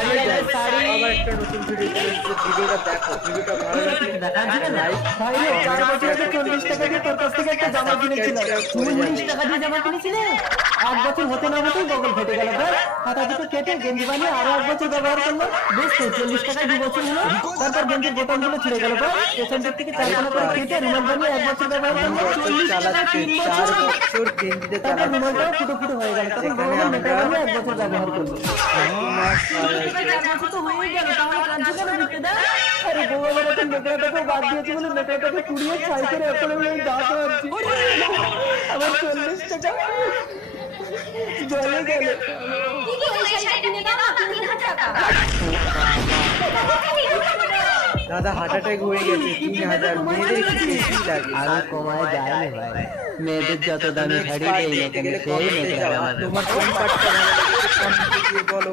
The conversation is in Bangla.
আবার একটা নতুন ভিডিও চলে এসেছে, ভিডিওটা দেখো, ভিডিওটা ভালো লাগলে ভাই রে, 4 বছর আগে 40 টাকা দিয়ে তোর কাছ থেকে একটা জামা কিনেছিলাম। 40 টাকা দিয়ে জামা কিনেছিলে? 8 বছর হতে না হতেই বগল ফেটে গেল ভাই। হাতা দুটো কেটে গেঞ্জি বানিয়ে আরো 8 বছর ব্যবহার করলো। বেশ তো 40 টাকায় 2 বছর হলো। তারপর গেঞ্জির বোতামগুলো ছিঁড়ে গেল ভাই। পেছন দিক থেকে 4 কোনা করে কেটে রুমাল বানিয়ে 1 বছর ব্যবহার করলো। 40 টাকায় 3 বছর। গেঞ্জিতে তারপর রুমালটাও ফুটো ফুটো হয়ে গেল। তখন বগলের মেকআপ বানিয়ে 1 বছর ব্যবহার করলো। 4 বছর তো হয়েই গেল, তাহলে কাঁদছো কেন বিট্টু দা? আরে বগলের একটা মেকআপটাকে বাদ দিয়েছে বলে মেকআপটাকে পুড়িয়ে ছাই করে এখন আমি দাঁত মারছি। আমার 40 টাকা জলে গেল। কি গো, এই শাড়িটা কিনে দাও না, 3000 টাকা। দাদা হার্ট অ্যাটাক হয়ে গেছে, 3000। মেয়েদের কি বেশি লাগে? আরো কমায় যায় না ভাই, মেয়েদের যত দামি শাড়ি দেই না কেন সেই মেয়েদের তোমার কোন পার্টটা ভালো লাগে? কমেন্টে গিয়ে বলো।